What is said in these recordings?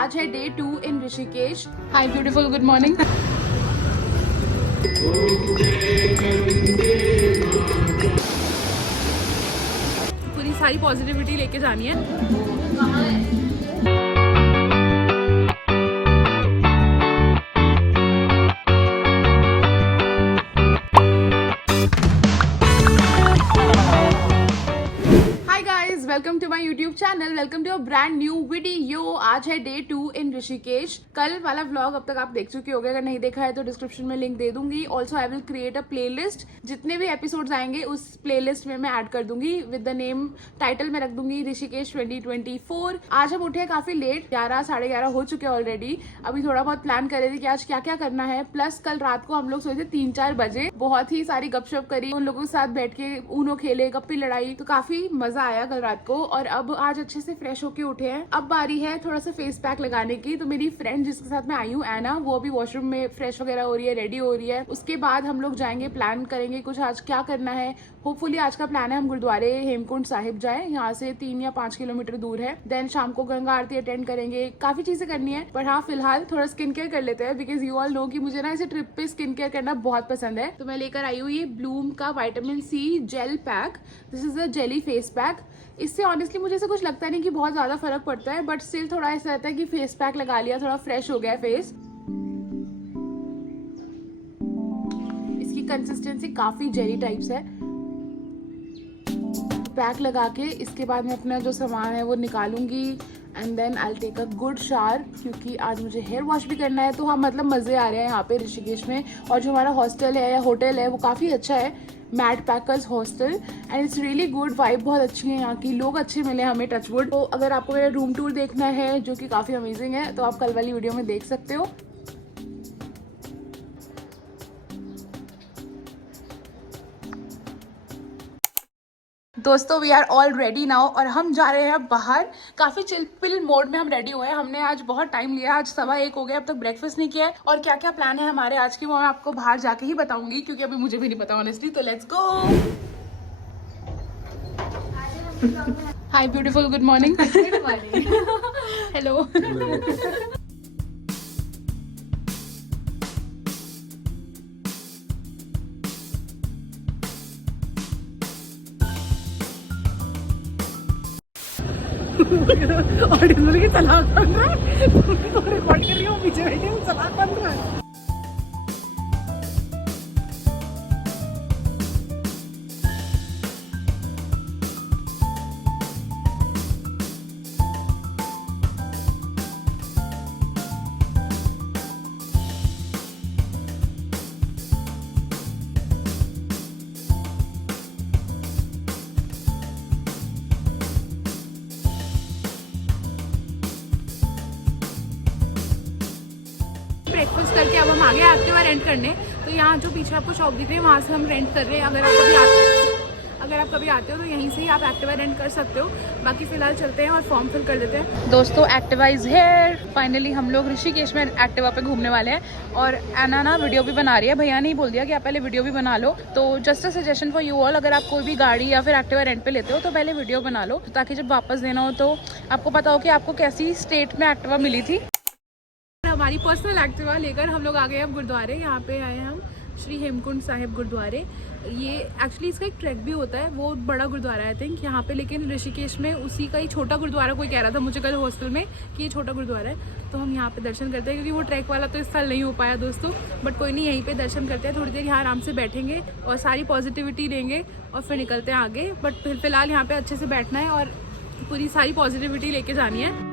आज है day 2 in Rishikesh. Hi beautiful, good morning. पूरी सारी पॉजिटिविटी लेके जानी है। Welcome to my YouTube channel, welcome to a brand new video. आज है डे 2 इन ऋषिकेश। कल वाला व्लॉग अब तक आप देख चुके होंगे, अगर नहीं देखा है तो डिस्क्रिप्शन में लिंक दे दूंगी। Also I will create a playlist, जितने भी एपिसोड्स आएंगे उस प्लेलिस्ट में मैं ऐड कर दूंगी विद द नेम, टाइटल में रख दूंगी ऋषिकेश 2024। आज हम उठे काफी लेट, 11 साढ़े 11 हो चुके ऑलरेडी। अभी थोड़ा बहुत प्लान कर रहे थे कि आज क्या क्या करना है। प्लस कल रात को हम लोग सोए थे 3-4 बजे, बहुत ही सारी गपशप करी, उन लोगों के साथ बैठ के ऊनो खेले, गप्पी लड़ाई, तो काफी मजा आया कल रात को। और अब आज अच्छे से फ्रेश होके उठे हैं। अब बारी है थोड़ा सा फेस पैक लगाने की। तो मेरी फ्रेंड जिसके साथ मैं आई हूँ एना, वो अभी वॉशरूम में फ्रेश वगैरह हो रही है, रेडी हो रही है। उसके बाद हम लोग जाएंगे, प्लान करेंगे कुछ आज क्या करना है। होपफुली आज का प्लान है हम गुरुद्वारे हेमकुंड साहिब जाए, यहाँ से 3 या 5 किलोमीटर दूर है। देन शाम को गंगा आरती अटेंड करेंगे, काफी चीजें करनी है। पर हाँ, फिलहाल थोड़ा स्किन केयर कर लेते हैं, बिकॉज यू ऑल नो कि मुझे ना ऐसे ट्रिप पे स्किन केयर करना बहुत पसंद है। तो मैं लेकर आई हूँ ये ब्लूम का vitamin C gel pack. This is a jelly face pack. इससे ऑनेस्टली मुझे ऐसा कुछ लगता नहीं कि बहुत ज्यादा फर्क पड़ता है, बट स्टिल थोड़ा ऐसा रहता है कि फेस पैक लगा लिया, थोड़ा फ्रेश हो गया फेस। इसकी कंसिस्टेंसी काफी जेली टाइप्स है। पैक लगा के इसके बाद मैं अपना जो सामान है वो निकालूंगी and then I take a good shower, क्योंकि आज मुझे हेयर वॉश भी करना है। तो हाँ, मतलब मजे आ रहे हैं यहाँ पे ऋषिकेश में। और जो हमारा हॉस्टल है या होटल है वो काफी अच्छा है, Madpackers hostel, and it's really good. Vibe बहुत अच्छी है यहाँ की, लोग अच्छे मिले हमें, टचवुड। तो अगर आपको मेरा रूम टूर देखना है जो कि काफी अमेजिंग है, तो आप कल वाली वीडियो में देख सकते हो। दोस्तों we are all ready now और हम जा रहे हैं बाहर। काफी चिल मोड में हम रेडी हुए हैं। हमने आज बहुत टाइम लिया, आज 1:15 हो गया, अब तक ब्रेकफास्ट नहीं किया है। और क्या क्या प्लान है हमारे आज की वो मैं आपको बाहर जाके ही बताऊंगी, क्योंकि अभी मुझे भी नहीं पता ऑनेस्टली। तो let's go. Hi beautiful, good morning. Hello. Audience बोलेगी चला बन रहा है, रिकॉर्ड कर रही हूँ, पीछे बैठी हूँ, चला बन रहा है। ब्रेकफास्ट करके अब हम आ गए एक्टिवा रेंट करने। तो यहाँ जो पीछे आपको शॉप दिख रही है वहाँ से हम रेंट कर रहे हैं। अगर आप कभी आते हो तो यहीं से ही आप एक्टिवा रेंट कर सकते हो। बाकी फिलहाल चलते हैं और फॉर्म फिल कर देते हैं। दोस्तों एक्टिवा इज हियर। फाइनली हम लोग ऋषिकेश में एक्टिवा पे घूमने वाले हैं। और एना ना वीडियो भी बना रही है, भैया ने ही बोल दिया कि आप पहले वीडियो भी बना लो। तो just a suggestion for you all, अगर आप कोई भी गाड़ी या फिर एक्टिवा रेंट पे लेते हो तो पहले वीडियो बना लो, ताकि जब वापस देना हो तो आपको पता हो कि आपको कैसी स्टेट में एक्टिवा मिली थी। हमारी पर्सनल एक्टिवा लेकर हम लोग आ गए अब गुरुद्वारे। यहाँ पे आए हैं हम श्री हेमकुंड साहिब गुरुद्वारे। ये एक्चुअली इसका एक ट्रैक भी होता है, वो बड़ा गुरुद्वारा है आई थिंक यहाँ पे, लेकिन ऋषिकेश में उसी का ही छोटा गुरुद्वारा कोई कह रहा था मुझे कल हॉस्टल में कि ये छोटा गुरुद्वारा है। तो हम यहाँ पे दर्शन करते हैं, क्योंकि वो ट्रैक वाला तो इस साल नहीं हो पाया दोस्तों, बट कोई नहीं, यहीं पे दर्शन करते हैं। थोड़ी देर यहाँ आराम से बैठेंगे और सारी पॉजिटिविटी लेंगे और फिर निकलते हैं आगे। बट फिलहाल यहाँ पे अच्छे से बैठना है और पूरी सारी पॉजिटिविटी लेके जानी है।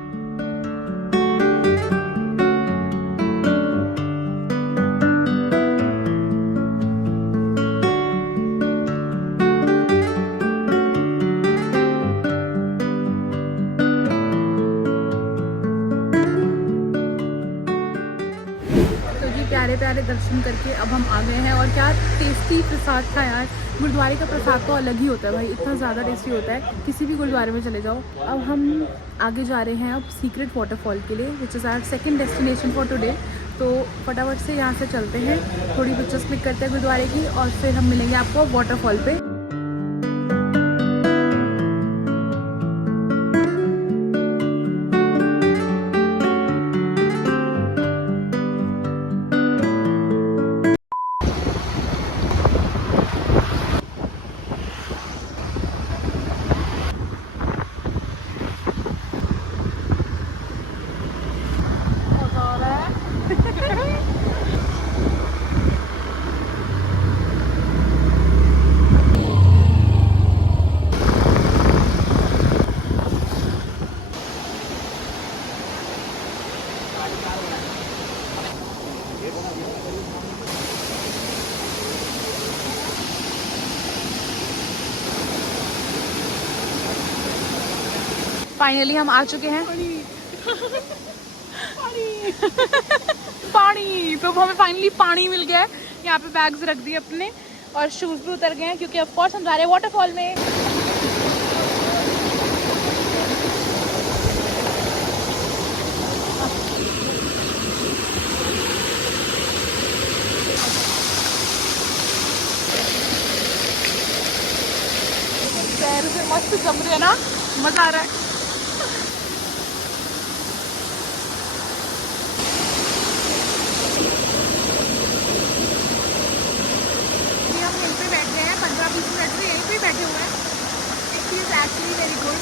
प्यारे प्यारे दर्शन करके अब हम आ गए हैं। और क्या टेस्टी प्रसाद था यार, गुरुद्वारे का प्रसाद तो अलग ही होता है भाई, इतना ज़्यादा टेस्टी होता है, किसी भी गुरुद्वारे में चले जाओ। अब हम आगे जा रहे हैं अब सीक्रेट वाटरफॉल के लिए, which is our second destination for today. तो फटाफट से यहाँ से चलते हैं, थोड़ी पिक्चर्स क्लिक करते हैं गुरुद्वारे की और फिर हम मिलेंगे आपको वाटरफॉल पे। फाइनली हम आ चुके हैं। पानी तो हमें फाइनली पानी मिल गया है। यहाँ पे बैग्स रख दिए अपने और शूज भी उतर गए हैं क्योंकि ऑफ कोर्स हम जा रहे हैं वाटरफॉल में। पैर से मस्त जम रहे हैं ना, मजा आ रहा है। यहीं पे बैठे हुए हैं। It is actually very good.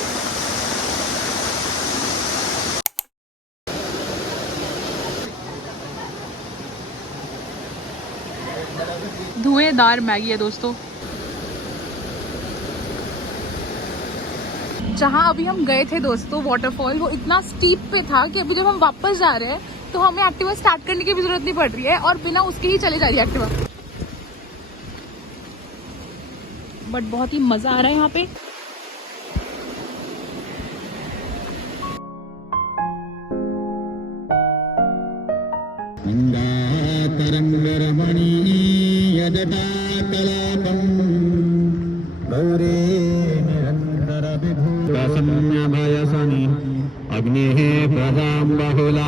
Dhuandhar Maggi है दोस्तों। जहाँ अभी हम गए थे दोस्तों वाटरफॉल, वो इतना स्टीप पे था कि अभी जब हम वापस जा रहे हैं तो हमें एक्टिवा स्टार्ट करने की भी जरूरत नहीं पड़ रही है और बिना उसके ही चले जा रही है एक्टिवा। बट बहुत ही मजा आ रहा है यहाँ पे। अग्नि प्रजाम बहुला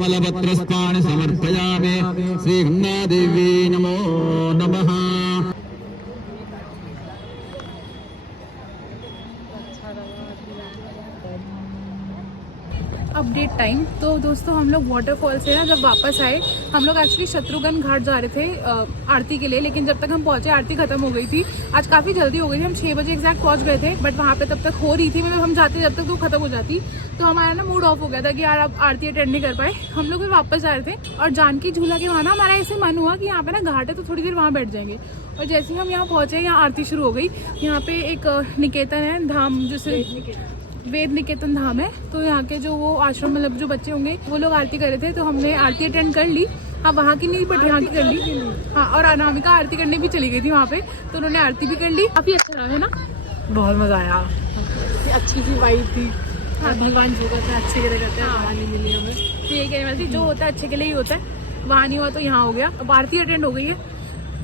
मलपत्रस्तानि समर्पयामि। श्री गंगा देवी नमो नमः। Update time. तो दोस्तों हम लोग वाटरफॉल से ना जब वापस आए, हम लोग एक्चुअली शत्रुघ्न घाट जा रहे थे आरती के लिए, लेकिन जब तक हम पहुंचे आरती खत्म हो गई थी। आज काफ़ी जल्दी हो गई थी, हम 6 बजे एग्जैक्ट पहुंच गए थे, बट वहाँ पे तब तक हो रही थी, मतलब हम जाते जब तक तो खत्म हो जाती। तो हमारा ना मूड ऑफ हो गया था कि यार अब आरती अटेंड नहीं कर पाए। हम लोग फिर वापस जा रहे थे और जानकी झूला के वहाँ ना हमारा ऐसे मन हुआ कि यहाँ पे ना घाट है तो थोड़ी देर वहाँ बैठ जाएंगे। और जैसे ही हम यहाँ पहुँचे, यहाँ आरती शुरू हो गई। यहाँ पे एक निकेतन है धाम, जिसे वेद निकेतन धाम है। तो यहाँ के जो वो आश्रम मतलब जो बच्चे होंगे वो लोग आरती कर रहे थे, तो हमने आरती अटेंड कर ली। हाँ, वहाँ की नहीं बट यहाँ की कर ली। हाँ, और अनामिका आरती करने भी चली गई थी वहाँ पे, तो उन्होंने आरती भी कर ली। काफी अच्छा रहा है ना, बहुत मजा आया। अच्छी सी वाइब थी। हाँ, भगवान जो करते हैं अच्छे के लिए करते हैं। वहाँ नहीं मिली हमें। ये कहने वाली थी, जो होता है अच्छे के लिए ही होता है। वहाँ नहीं हुआ तो यहाँ हो गया। अब आरती अटेंड हो गई है।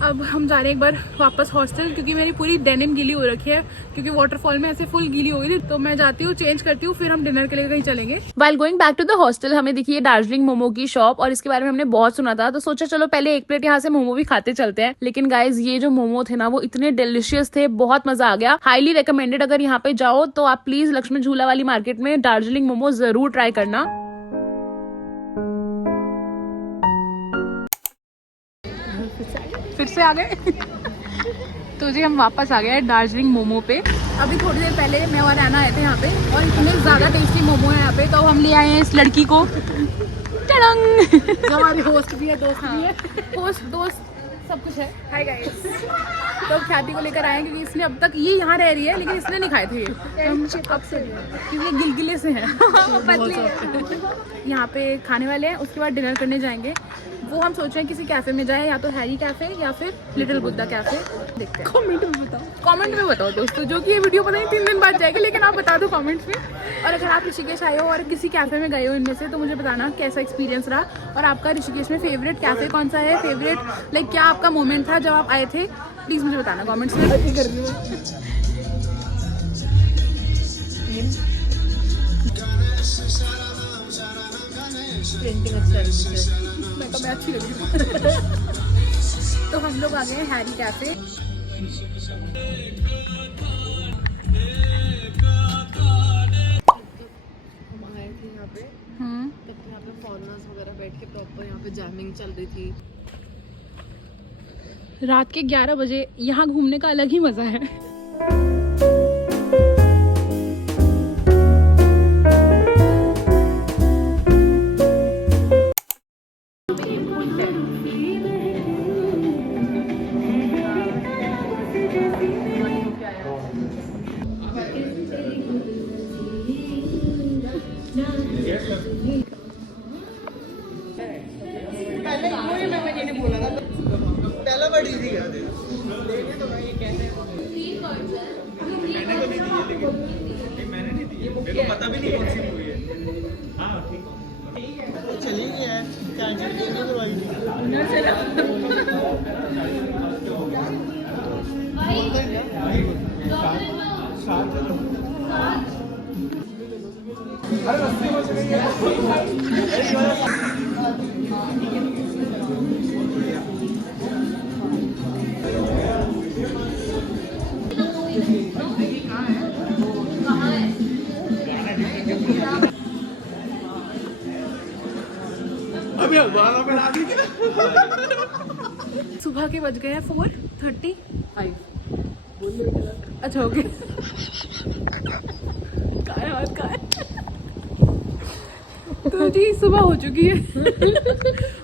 अब हम जा रहे हैं एक बार वापस हॉस्टल, क्योंकि मेरी पूरी डेनिम गीली हो रखी है, क्योंकि वाटरफॉल में ऐसे फुल गीली हो गई थी। तो मैं जाती हूँ, चेंज करती हूँ, फिर हम डिनर के लिए कहीं चलेंगे। While going back to the hostel, हमें दिखी है दार्जिलिंग मोमो की शॉप और इसके बारे में हमने बहुत सुना था, तो सोचा चलो पहले एक प्लेट यहाँ से मोमो भी खाते चलते हैं। लेकिन गाइज ये जो मोमो थे ना वो इतने डिलिशियस थे, बहुत मजा आ गया। Highly recommended. अगर यहाँ पे जाओ तो आप प्लीज लक्ष्मण झूला वाली मार्केट में दार्जिलिंग मोमो जरूर ट्राई करना। फिर से आ गए। तो जी हम वापस आ गए दार्जिलिंग मोमो पे। अभी थोड़ी देर पहले मैं और आना आए थे यहाँ पे और इतने ज़्यादा टेस्टी मोमो है यहाँ पे, तो हम ले आए हैं इस लड़की को। हमारी होस्ट भी है, दोस्त भी है। होस्ट दोस्त सब कुछ है। Hi guys. तो ख्याति को लेकर आए हैं क्योंकि इसने अब तक ये यहाँ रह रही है, लेकिन इसने नहीं खाए थे ये। हम अब से क्योंकि गिलगिले से हैं। यहाँ पे खाने वाले हैं, उसके बाद डिनर करने जाएंगे। वो हम सोच रहे हैं किसी कैफे में जाए, या तो हैरी कैफे या फिर लिटिल बुद्धा कैफे। देखते हैं। कमेंट में बताओ दोस्तों, जो कि ये वीडियो पता नहीं 3 दिन बाद जाएगी, लेकिन आप बता दो कमेंट्स में। और अगर आप ऋषिकेश आए हो और किसी कैफे में गए हो इनमें से, तो मुझे बताना कैसा एक्सपीरियंस रहा और आपका ऋषिकेश में फेवरेट कैफे कौन सा है, फेवरेट लाइक क्या आपका मोमेंट था जब आप आए थे, प्लीज मुझे बताना कमेंट्स में। मैं अच्छी लगी। तो हम लोग आ गए हैं हैरी कैफे। हम आए थे यहाँ पे, तब तो यहाँ पे फॉरेनर्स वगैरह बैठ के प्रॉपर यहाँ पे जैमिंग चल रही थी। रात के 11 बजे यहाँ घूमने का अलग ही मजा है। सुबह के बज गए हैं 4:35। अच्छा ओके। तो जी सुबह हो चुकी है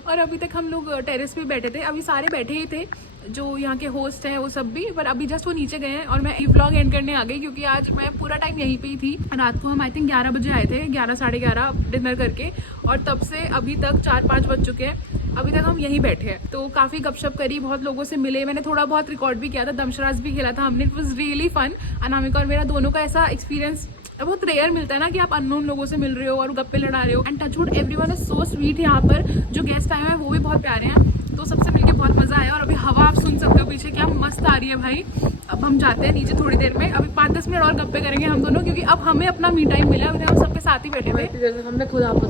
और अभी तक हम लोग टेरेस पे बैठे थे। अभी सारे बैठे ही थे जो यहाँ के होस्ट हैं वो सब भी, पर अभी जस्ट वो नीचे गए हैं और मैं ये व्लॉग एंड करने आ गई क्योंकि आज मैं पूरा टाइम यहीं पे ही थी। रात को हम आई थिंक 11 बजे आए थे, 11 साढ़े 11 डिनर करके, और तब से अभी तक 4-5 बज चुके हैं। अभी तक हम यहीं बैठे हैं, तो काफ़ी गपशप करी, बहुत लोगों से मिले, मैंने थोड़ा बहुत रिकॉर्ड भी किया था, दमशराज भी खेला था हमने। It was really fun. Anamika और मेरा दोनों का ऐसा एक्सपीरियंस बहुत रेयर मिलता है ना कि आप अननोन लोगों से मिल रहे हो और गप्पे लड़ा रहे हो। And touchwood everyone is so sweet. यहाँ पर जो गेस्ट आए हैं वो भी बहुत प्यारे हैं, तो सबसे मिलके बहुत मजा आया। और अभी हवा आप सुन सकते हो पीछे, क्या मस्त आ रही है भाई। अब हम जाते हैं नीचे थोड़ी देर में, अभी 5-10 मिनट और गप्पे करेंगे हम दोनों, क्योंकि अब हमें अपना मी टाइम मिला। अभी हम सबके साथ ही बैठे थे, हमने खुद आपस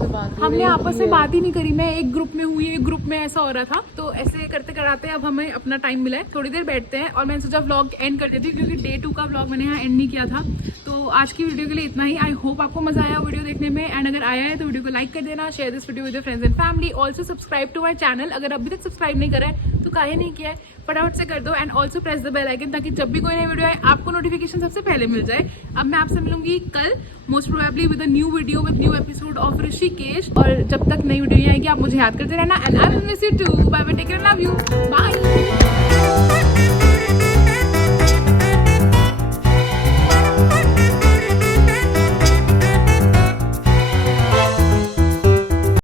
से बात ही नहीं करी। मैं एक ग्रुप में हुई, एक ग्रुप में ऐसा हो रहा था, तो ऐसे करते कराते अब हमें अपना टाइम मिला है, थोड़ी देर बैठते हैं। और मैंने सोचा व्लॉग एंड कर देती क्योंकि डे 2 का व्लॉग मैंने यहाँ एंड नहीं किया था। तो आज की वीडियो के लिए इतना ही। आई होप आपको मजा आया वीडियो देखने में, एंड अगर आया है तो वीडियो को लाइक कर देना, share this video with your friends and family. Also subscribe to my channel, अगर अभी तक सब्सक्राइब नहीं करा है तो काहे नहीं किया है, फटाफट से कर दो। And also press the bell icon, ताकि जब भी कोई नई वीडियो आए आपको नोटिफिकेशन सबसे पहले मिल जाए। अब मैं आपसे मिलूंगी कल, most probably with a new video with new episode of Rishikesh. और जब तक नई वीडियो नहीं आएगी आप मुझे याद करते रहना। And I will miss you too. Bye bye, take care, love you, bye.